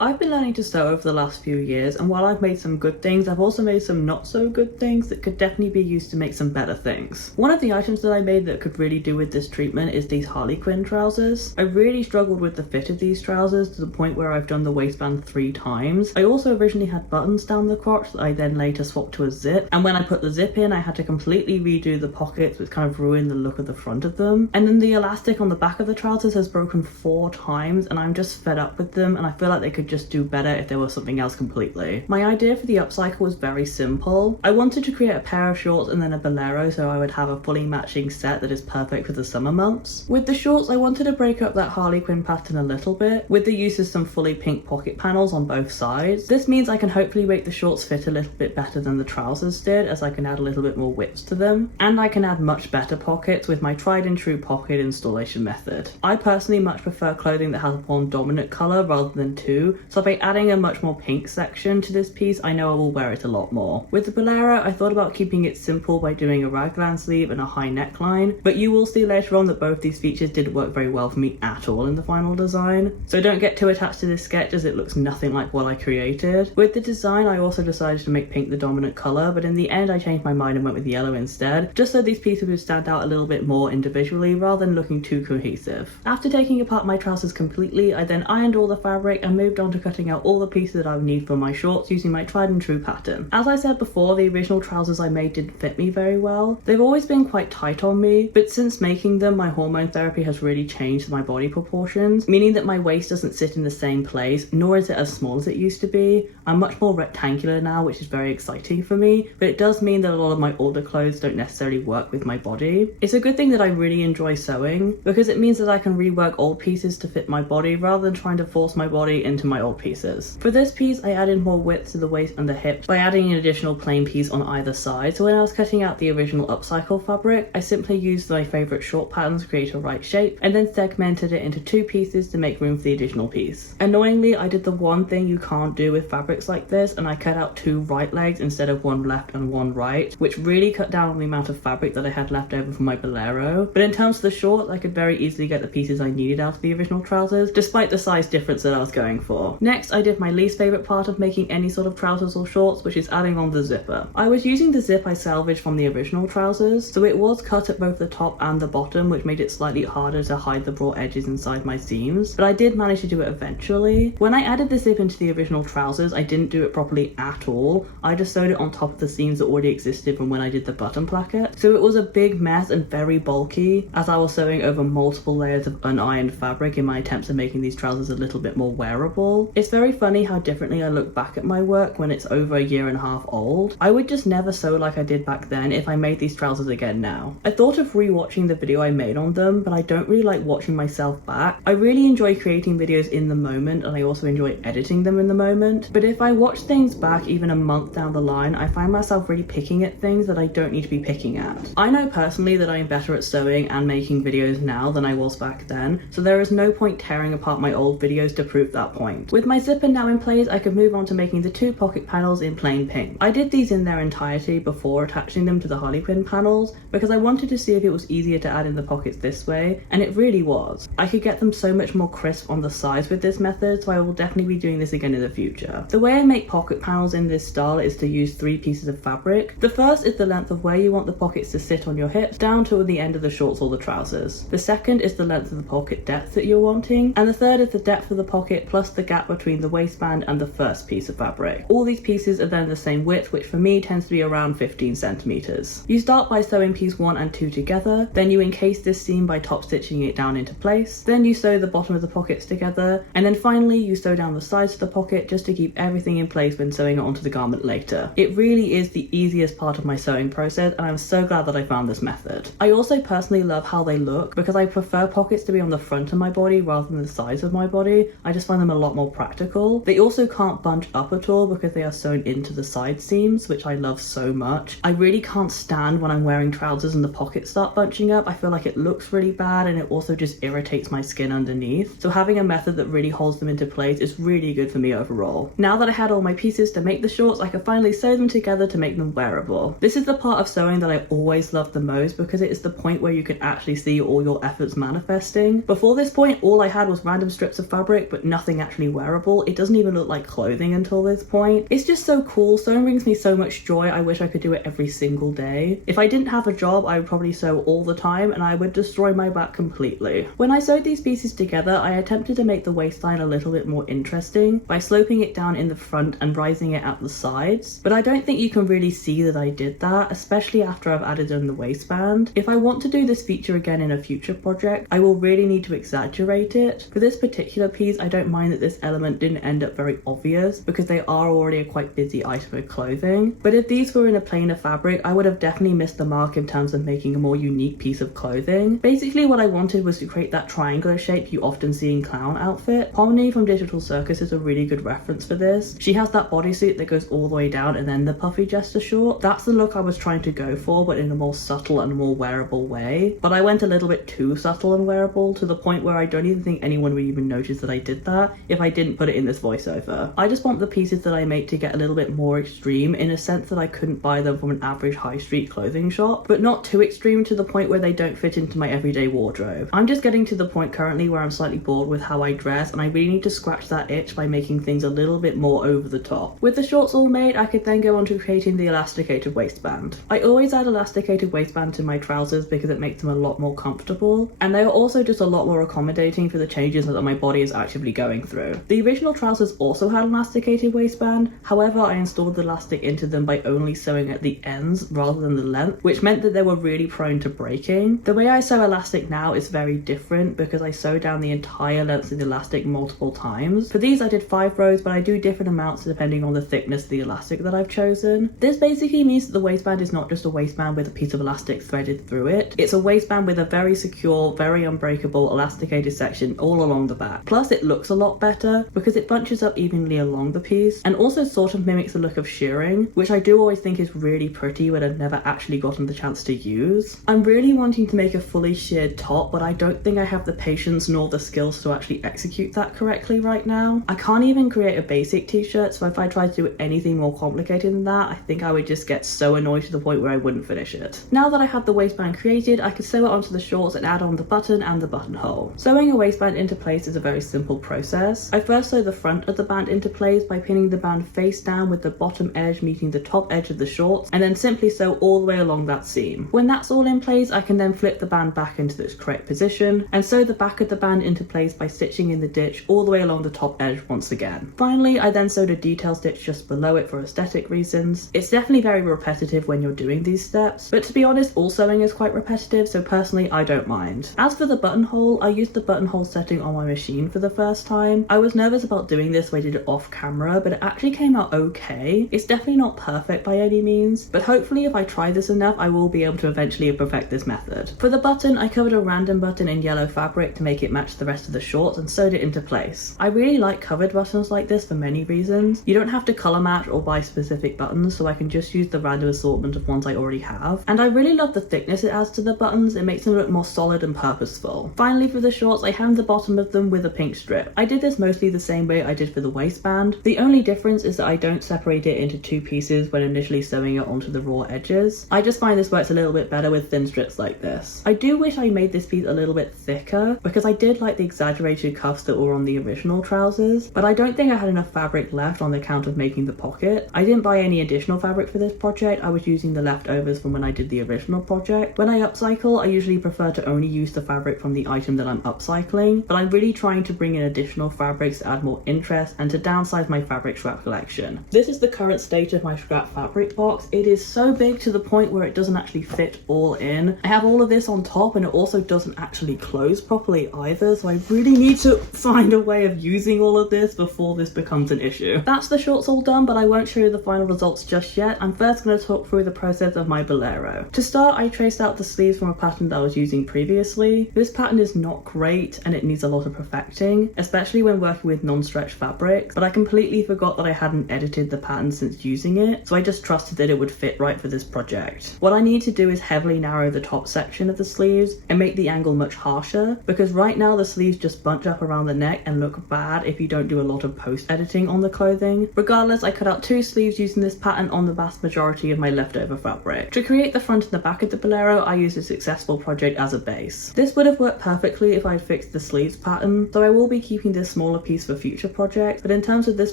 I've been learning to sew over the last few years, and while I've made some good things, I've also made some not so good things that could definitely be used to make some better things. One of the items that I made that could really do with this treatment is these Harlequin trousers. I really struggled with the fit of these trousers to the point where I've done the waistband 3 times. I also originally had buttons down the crotch that I then later swapped to a zip, and when I put the zip in I had to completely redo the pockets, which kind of ruined the look of the front of them. And then the elastic on the back of the trousers has broken 4 times, and I'm just fed up with them, and I feel like they could just do better if there was something else completely. My idea for the upcycle was very simple. I wanted to create a pair of shorts and then a bolero so I would have a fully matching set that is perfect for the summer months. With the shorts I wanted to break up that Harlequin pattern a little bit with the use of some fully pink pocket panels on both sides. This means I can hopefully make the shorts fit a little bit better than the trousers did, as I can add a little bit more width to them, and I can add much better pockets with my tried and true pocket installation method. I personally much prefer clothing that has one dominant colour rather than 2, so by adding a much more pink section to this piece I know I will wear it a lot more. With the bolero I thought about keeping it simple by doing a raglan sleeve and a high neckline, but you will see later on that both these features didn't work very well for me at all in the final design, so don't get too attached to this sketch as it looks nothing like what I created. With the design I also decided to make pink the dominant colour, but in the end I changed my mind and went with yellow instead, just so these pieces would stand out a little bit more individually rather than looking too cohesive. After taking apart my trousers completely, I then ironed all the fabric and moved on to cutting out all the pieces that I would need for my shorts using my tried and true pattern. As I said before, the original trousers I made didn't fit me very well. They've always been quite tight on me, but since making them my hormone therapy has really changed my body proportions, meaning that my waist doesn't sit in the same place, nor is it as small as it used to be. I'm much more rectangular now, which is very exciting for me, but it does mean that a lot of my older clothes don't necessarily work with my body. It's a good thing that I really enjoy sewing, because it means that I can rework old pieces to fit my body rather than trying to force my body into my old pieces. For this piece I added more width to the waist and the hips by adding an additional plain piece on either side, so when I was cutting out the original upcycle fabric I simply used my favourite short patterns to create a right shape and then segmented it into 2 pieces to make room for the additional piece. Annoyingly I did the one thing you can't do with fabrics like this, and I cut out 2 right legs instead of 1 left and 1 right, which really cut down on the amount of fabric that I had left over from my bolero. But in terms of the shorts I could very easily get the pieces I needed out of the original trousers despite the size difference that I was going for. Next I did my least favourite part of making any sort of trousers or shorts, which is adding on the zipper. I was using the zip I salvaged from the original trousers, so it was cut at both the top and the bottom, which made it slightly harder to hide the raw edges inside my seams, but I did manage to do it eventually. When I added the zip into the original trousers I didn't do it properly at all. I just sewed it on top of the seams that already existed from when I did the button placket, so it was a big mess and very bulky as I was sewing over multiple layers of unironed fabric in my attempts at making these trousers a little bit more wearable. It's very funny how differently I look back at my work when it's over a year and a half old. I would just never sew like I did back then if I made these trousers again now. I thought of re-watching the video I made on them, but I don't really like watching myself back. I really enjoy creating videos in the moment, and I also enjoy editing them in the moment, but if I watch things back even a month down the line I find myself really picking at things that I don't need to be picking at. I know personally that I'm better at sewing and making videos now than I was back then, so there is no point tearing apart my old videos to prove that point. With my zipper now in place I could move on to making the 2 pocket panels in plain pink. I did these in their entirety before attaching them to the Harlequin panels because I wanted to see if it was easier to add in the pockets this way, and it really was. I could get them so much more crisp on the sides with this method, so I will definitely be doing this again in the future. The way I make pocket panels in this style is to use 3 pieces of fabric. The first is the length of where you want the pockets to sit on your hips down to the end of the shorts or the trousers. The second is the length of the pocket depth that you're wanting, and the third is the depth of the pocket plus the gap between the waistband and the first piece of fabric. All these pieces are then the same width, which for me tends to be around 15 centimeters. You start by sewing piece 1 and 2 together, then you encase this seam by top stitching it down into place, then you sew the bottom of the pockets together, and then finally you sew down the sides of the pocket just to keep everything in place when sewing it onto the garment later. It really is the easiest part of my sewing process, and I'm so glad that I found this method. I also personally love how they look because I prefer pockets to be on the front of my body rather than the sides of my body. I just find them a lot more practical. They also can't bunch up at all because they are sewn into the side seams, which I love so much. I really can't stand when I'm wearing trousers and the pockets start bunching up. I feel like it looks really bad and it also just irritates my skin underneath. So having a method that really holds them into place is really good for me overall. Now that I had all my pieces to make the shorts, I could finally sew them together to make them wearable. This is the part of sewing that I always loved the most because it is the point where you can actually see all your efforts manifesting. Before this point, all I had was random strips of fabric, but nothing actually wearable. It doesn't even look like clothing until this point. It's just so cool. Sewing brings me so much joy. I wish I could do it every single day. If I didn't have a job, I would probably sew all the time and I would destroy my back completely. When I sewed these pieces together, I attempted to make the waistline a little bit more interesting by sloping it down in the front and rising it at the sides, but I don't think you can really see that I did that, especially after I've added in the waistband. If I want to do this feature again in a future project, I will really need to exaggerate it. For this particular piece, I don't mind that this element didn't end up very obvious because they are already a quite busy item of clothing, but if these were in a plainer fabric, I would have definitely missed the mark in terms of making a more unique piece of clothing. Basically what I wanted was to create that triangular shape you often see in clown outfit. Pomni from Digital Circus is a really good reference for this. She has that bodysuit that goes all the way down and then the puffy jester short. That's the look I was trying to go for, but in a more subtle and more wearable way. But I went a little bit too subtle and wearable to the point where I don't even think anyone would even notice that I did that if I didn't put it in this voiceover. I just want the pieces that I make to get a little bit more extreme in a sense that I couldn't buy them from an average high street clothing shop, but not too extreme to the point where they don't fit into my everyday wardrobe. I'm just getting to the point currently where I'm slightly bored with how I dress and I really need to scratch that itch by making things a little bit more over the top. With the shorts all made, I could then go on to creating the elasticated waistband. I always add elasticated waistband to my trousers because it makes them a lot more comfortable, and they are also just a lot more accommodating for the changes that my body is actively going through. The original trousers also had an elasticated waistband, however I installed the elastic into them by only sewing at the ends rather than the length, which meant that they were really prone to breaking. The way I sew elastic now is very different because I sew down the entire length of the elastic multiple times. For these I did 5 rows, but I do different amounts depending on the thickness of the elastic that I've chosen. This basically means that the waistband is not just a waistband with a piece of elastic threaded through it. It's a waistband with a very secure, very unbreakable elasticated section all along the back. Plus it looks a lot better because it bunches up evenly along the piece and also sort of mimics the look of shearing, which I do always think is really pretty but I've never actually gotten the chance to use. I'm really wanting to make a fully sheared top, but I don't think I have the patience nor the skills to actually execute that correctly right now. I can't even create a basic t-shirt, so if I tried to do anything more complicated than that, I think I would just get so annoyed to the point where I wouldn't finish it. Now that I have the waistband created, I could sew it onto the shorts and add on the button and the buttonhole. Sewing a waistband into place is a very simple process. I first sew the front of the band into place by pinning the band face down with the bottom edge meeting the top edge of the shorts, and then simply sew all the way along that seam. When that's all in place, I can then flip the band back into its correct position and sew the back of the band into place by stitching in the ditch all the way along the top edge once again. Finally, I then sewed a detail stitch just below it for aesthetic reasons. It's definitely very repetitive when you're doing these steps, but to be honest, all sewing is quite repetitive, so personally I don't mind. As for the buttonhole, I used the buttonhole setting on my machine for the first time. I was nervous about doing this, so I did it off camera, but it actually came out okay. It's definitely not perfect by any means, but hopefully if I try this enough, I will be able to eventually perfect this method. For the button, I covered a random button in yellow fabric to make it match the rest of the shorts and sewed it into place. I really like covered buttons like this for many reasons. You don't have to color match or buy specific buttons, so I can just use the random assortment of ones I already have. And I really love the thickness it adds to the buttons. It makes them look more solid and purposeful. Finally, for the shorts, I hemmed the bottom of them with a pink strip. I did this mostly the same way I did for the waistband. The only difference is that I don't separate it into 2 pieces when initially sewing it onto the raw edges. I just find this works a little bit better with thin strips like this. I do wish I made this piece a little bit thicker because I did like the exaggerated cuffs that were on the original trousers, but I don't think I had enough fabric left on account of making the pocket. I didn't buy any additional fabric for this project. I was using the leftovers from when I did the original project. When I upcycle, I usually prefer to only use the fabric from the item that I'm upcycling, but I'm really trying to bring in additional fabrics to add more interest and to downsize my fabric scrap collection. This is the current state of my scrap fabric box. It is so big to the point where it doesn't actually fit all in. I have all of this on top and it also doesn't actually close properly either, so I really need to find a way of using all of this before this becomes an issue. That's the shorts all done, but I won't show you the final results just yet. I'm first going to talk through the process of my bolero. To start, I traced out the sleeves from a pattern that I was using previously. This pattern is not great and it needs a lot of perfecting, especially when working with non-stretch fabrics, but I completely forgot that I hadn't edited the pattern since using it, so I just trusted that it would fit right for this project. What I need to do is heavily narrow the top section of the sleeves and make the angle much harsher, because right now the sleeves just bunch up around the neck and look bad if you don't do a lot of post-editing on the clothing. Regardless, I cut out 2 sleeves using this pattern on the vast majority of my leftover fabric. To create the front and the back of the bolero, I used a successful project as a base. This would have worked perfectly if I'd fixed the sleeves pattern, so I will be keeping this smaller smaller piece for future projects, but in terms of this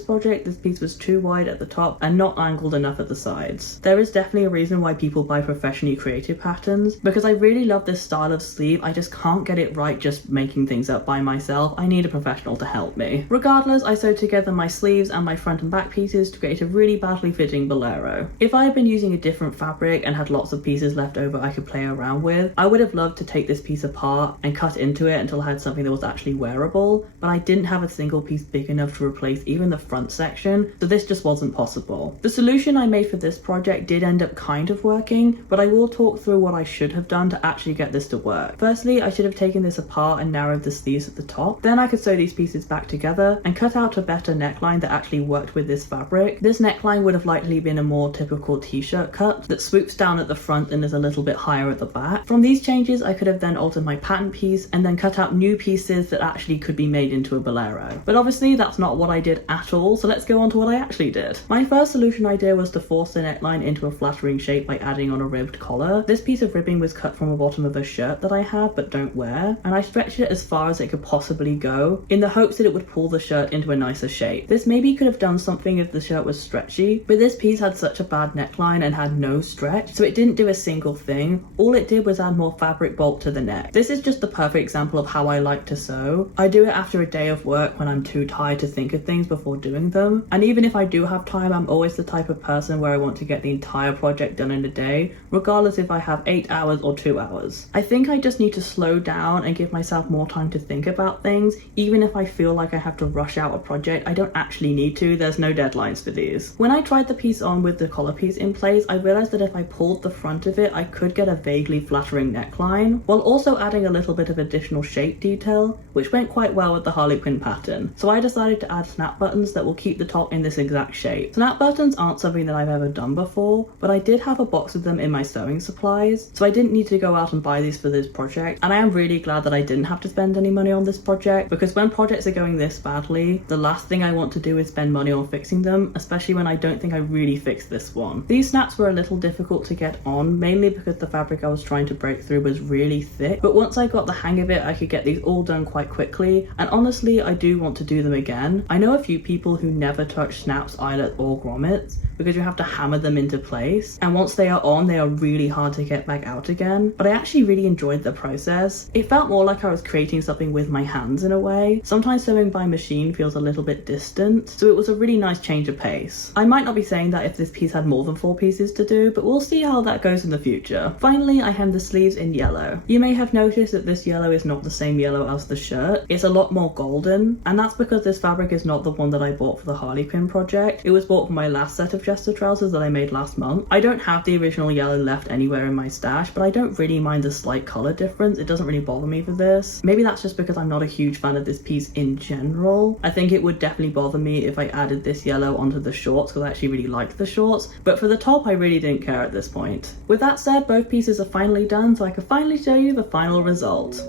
project, this piece was too wide at the top and not angled enough at the sides. There is definitely a reason why people buy professionally created patterns, because I really love this style of sleeve. I just can't get it right just making things up by myself. I need a professional to help me. Regardless, I sewed together my sleeves and my front and back pieces to create a really badly fitting bolero. If I had been using a different fabric and had lots of pieces left over I could play around with, I would have loved to take this piece apart and cut into it until I had something that was actually wearable, but I didn't have a single piece big enough to replace even the front section, so this just wasn't possible. The solution I made for this project did end up kind of working, but I will talk through what I should have done to actually get this to work. Firstly, I should have taken this apart and narrowed the sleeves at the top. Then I could sew these pieces back together and cut out a better neckline that actually worked with this fabric. This neckline would have likely been a more typical t-shirt cut that swoops down at the front and is a little bit higher at the back. From these changes, I could have then altered my pattern piece and then cut out new pieces that actually could be made into a bolero. But obviously that's not what I did at all, so let's go on to what I actually did. My first solution idea was to force the neckline into a flattering shape by adding on a ribbed collar. This piece of ribbing was cut from the bottom of a shirt that I have but don't wear, and I stretched it as far as it could possibly go in the hopes that it would pull the shirt into a nicer shape. This maybe could have done something if the shirt was stretchy, but this piece had such a bad neckline and had no stretch, so it didn't do a single thing. All it did was add more fabric bulk to the neck. This is just the perfect example of how I like to sew. I do it after a day of work when I'm too tired to think of things before doing them, and even if I do have time, I'm always the type of person where I want to get the entire project done in a day, regardless if I have 8 hours or 2 hours. I think I just need to slow down and give myself more time to think about things. Even if I feel like I have to rush out a project, I don't actually need to. There's no deadlines for these. When I tried the piece on with the collar piece in place, I realized that if I pulled the front of it, I could get a vaguely flattering neckline, while also adding a little bit of additional shape detail, which went quite well with the harlequin pattern. So I decided to add snap buttons that will keep the top in this exact shape. Snap buttons aren't something that I've ever done before, but I did have a box of them in my sewing supplies, so I didn't need to go out and buy these for this project, and I am really glad that I didn't have to spend any money on this project, because when projects are going this badly, the last thing I want to do is spend money on fixing them, especially when I don't think I really fixed this one. These snaps were a little difficult to get on, mainly because the fabric I was trying to break through was really thick, but once I got the hang of it, I could get these all done quite quickly, and honestly, I do want to do them again. I know a few people who never touch snaps, eyelets, or grommets, because you have to hammer them into place, and once they are on, they are really hard to get back out again, but I actually really enjoyed the process. It felt more like I was creating something with my hands in a way. Sometimes sewing by machine feels a little bit distant, so it was a really nice change of pace. I might not be saying that if this piece had more than 4 pieces to do, but we'll see how that goes in the future. Finally, I hemmed the sleeves in yellow. You may have noticed that this yellow is not the same yellow as the shirt. It's a lot more golden, and that's because this fabric is not the one that I bought for the harlequin project. It was bought for my last set of Jester trousers that I made last month. I don't have the original yellow left anywhere in my stash, but I don't really mind the slight color difference. It doesn't really bother me for this. Maybe that's just because I'm not a huge fan of this piece in general. I think it would definitely bother me if I added this yellow onto the shorts, because I actually really liked the shorts, but for the top I really didn't care at this point. With that said, both pieces are finally done, so I can finally show you the final result.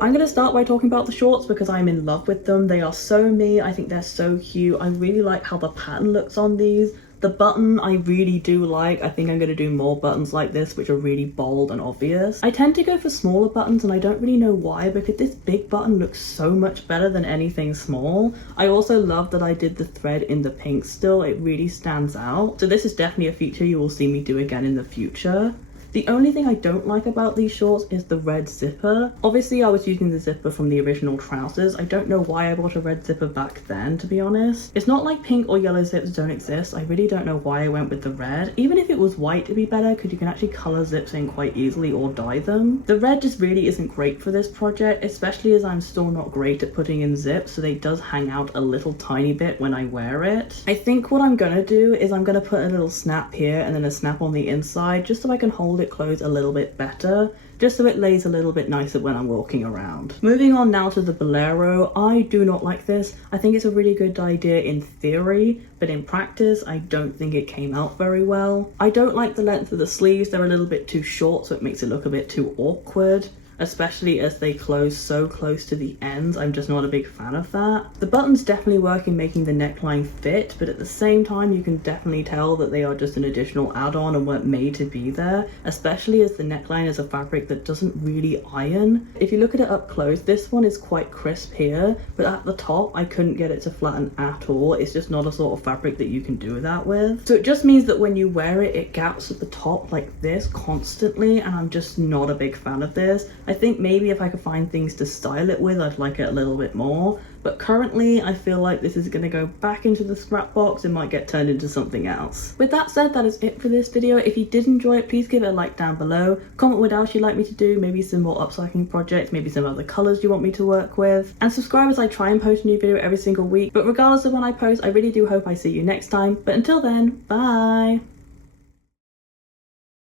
I'm going to start by talking about the shorts because I'm in love with them. They are so me. I think they're so cute. I really like how the pattern looks on these. The button I really do like. I think I'm going to do more buttons like this, which are really bold and obvious. I tend to go for smaller buttons, and I don't really know why, because this big button looks so much better than anything small. I also love that I did the thread in the pink still. It really stands out. So this is definitely a feature you will see me do again in the future. The only thing I don't like about these shorts is the red zipper. Obviously I was using the zipper from the original trousers. I don't know why I bought a red zipper back then, to be honest. It's not like pink or yellow zips don't exist. I really don't know why I went with the red. Even if it was white it'd be better, because you can actually colour zips in quite easily or dye them. The red just really isn't great for this project, especially as I'm still not great at putting in zips, so they does hang out a little tiny bit when I wear it. I think what I'm gonna do is I'm gonna put a little snap here and then a snap on the inside, just so I can hold fold it closed a little bit better, just so it lays a little bit nicer when I'm walking around. Moving on now to the bolero, I do not like this. I think it's a really good idea in theory, but in practice, I don't think it came out very well. I don't like the length of the sleeves. They're a little bit too short, so it makes it look a bit too awkward, especially as they close so close to the ends. I'm just not a big fan of that. The buttons definitely work in making the neckline fit, but at the same time you can definitely tell that they are just an additional add-on and weren't made to be there, especially as the neckline is a fabric that doesn't really iron. If you look at it up close, this one is quite crisp here, but at the top I couldn't get it to flatten at all. It's just not a sort of fabric that you can do that with. So it just means that when you wear it, it gaps at the top like this constantly, and I'm just not a big fan of this. I think maybe if I could find things to style it with, I'd like it a little bit more. But currently, I feel like this is going to go back into the scrap box. It might get turned into something else. With that said, that is it for this video. If you did enjoy it, please give it a like down below. Comment what else you'd like me to do, maybe some more upcycling projects, maybe some other colours you want me to work with. And subscribe as I try and post a new video every single week. But regardless of when I post, I really do hope I see you next time. But until then, bye!